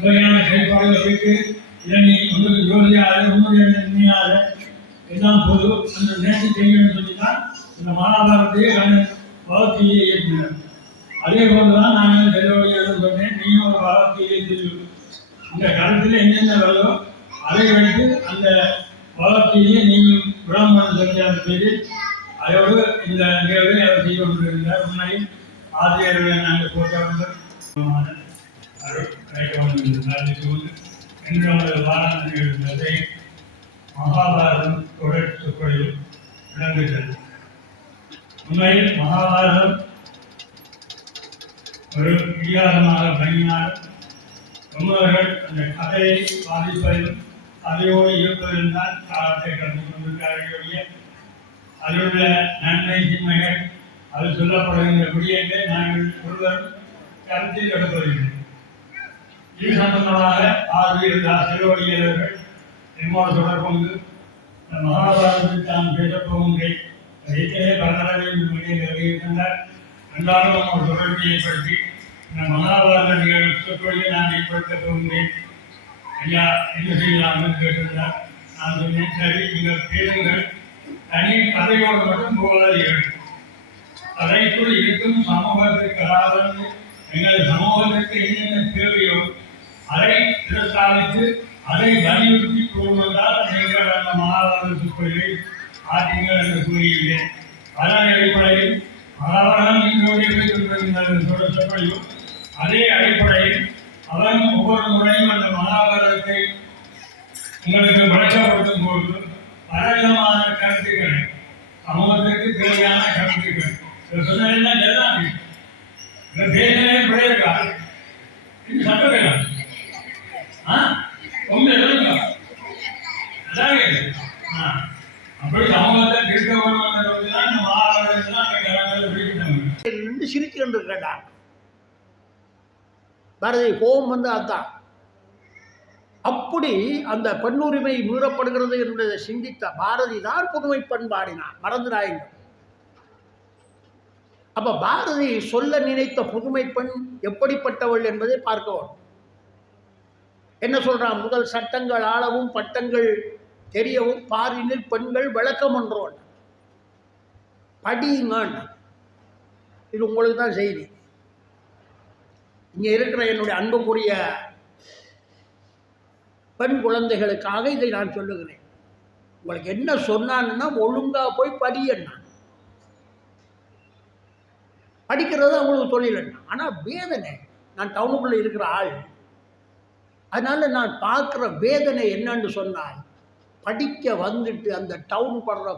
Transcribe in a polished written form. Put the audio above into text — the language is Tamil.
முறையான செயல்பாடுகளுக்கு இதனை உங்களுக்கு யோகியாக உண்மையாக எல்லாம் பொது அந்த நேற்று செய்யணும்னு சொல்லிதான் இந்த மகாபாரத்தையே வளர்ச்சியை இயற்றினார். அதே போலதான் நான் செல்வழியாக சொன்னேன், நீயும் ஒரு வளர்ச்சியை செய்யும். இந்த காலத்தில் என்னென்ன வருதோ அதை வைத்து அந்த வளர்ச்சியை நீங்கள் விளம்பரம் செய்யாத பேரில் அதோடு இந்த நிகழ்வை அவர் செய்து கொண்டிருந்தார். உண்மையில் ஆசிரியர்களை நாங்கள் போட்டவர்கள் எங்களது வாராந்த நிகழ்ந்ததை மகாபாரதம் தொடர் சொற்பொழிவு விளங்குகிறது. உண்மையில் மகாபாரதம் ஒரு இதிகாசமாக பண்ணினார். ரொம்பவர்கள் அந்த கதையை பாதிப்பதிலும் கதையோடு இருப்பதிலும் தான் காலத்தை கடந்து கொண்டிருக்கிறார்கள். அதிலுள்ள நன்மை தீமைகள் அது சொல்லப்படுகின்ற விடயங்களை நாங்கள் ஒருவர் கருத்தில் எடுப்பதில்லை. இது சம்பந்தமாக ஆசிரியர் செல்வழியவர்கள் என்னோடு தொடர்பு கொண்டு மகாபாரதத்தில் தான் பேசப்போகின்றேன் வைத்தே பரதரவின் வெளியிருக்கின்றார். என்றாலும் ஒரு தொடர்பை ஏற்படுத்தி இந்த மகாபாரத நிகழ்வு சொற்பொழிவை நான் ஏற்படுத்தப் போகின்றேன். ஐயா என்ன செய்யலாம்னு கேட்டிருந்தார். நான் சொன்னேன், சரி நீங்கள் பேசுங்கள், தனி கதையோடு மட்டும் போகாதீர்கள். கதைக்குள் இருக்கும் சமூகத்திற்கு அதாவது எங்கள் சமூகத்திற்கு என்னென்ன தேவையோ அதை பிரஸ்தாபித்து அதை வலியுறுத்தி கூறுவதால் நீங்கள் அந்த மகாபாரத சொற்பொழிவை ஆற்றுங்கள் என்று கூறியுள்ளேன். அதன் அடிப்படையில் மகாபாரதம் இன்றைய சொற்பொழிவு அதே அடிப்படையில் அவன் ஒவ்வொரு முறையும் அந்த மகாபாரதத்தை உங்களுக்கு வழக்கப்படுத்தும் போது பலவிதமான கருத்துக்கள் சமூகத்திற்கு தேவையான கருத்துக்கள் சொன்னதெல்லாம் ஜெயதாமி பேசவே பிழையிருக்காரு. இது சட்டத்தில் அப்படி சமூகத்தை திருத்தவன் மகாபாரதத்தான் சிரிச்சு கொண்டிருக்கா. பாரதி கோபம் வந்து அதுதான். அப்படி அந்த பெண்ணுரிமை மீறப்படுகிறது என்பதை சிந்தித்த பாரதி தான் புதுமை பண்பாடினார். மறந்துடாங்க. அப்ப பாரதி சொல்ல நினைத்த புதுமை பெண் எப்படிப்பட்டவள் என்பதை பார்க்கவும். என்ன சொல்றான்? முதல் சட்டங்கள் ஆளவும் பட்டங்கள் தெரியவும் பாரினில் பெண்கள் விளக்கம் என்றோம். படிங்க. இது உங்களுக்கு தான் செய்தி. இங்க இருக்கிற என்னுடைய அன்புக்குரிய பெண் குழந்தைகளுக்காக இதை நான் சொல்லுகிறேன். உங்களுக்கு என்ன சொன்னான்னா ஒழுங்கா போய் படியண்ணா. படிக்கிறது அவங்களுக்கு தொழில். ஆனால் வேதனை, நான் டவுனுக்குள்ளே இருக்கிற ஆள், அதனால நான் பார்க்குற வேதனை என்னன்னு சொன்னால், படிக்க வந்துட்டு அந்த டவுன் படுற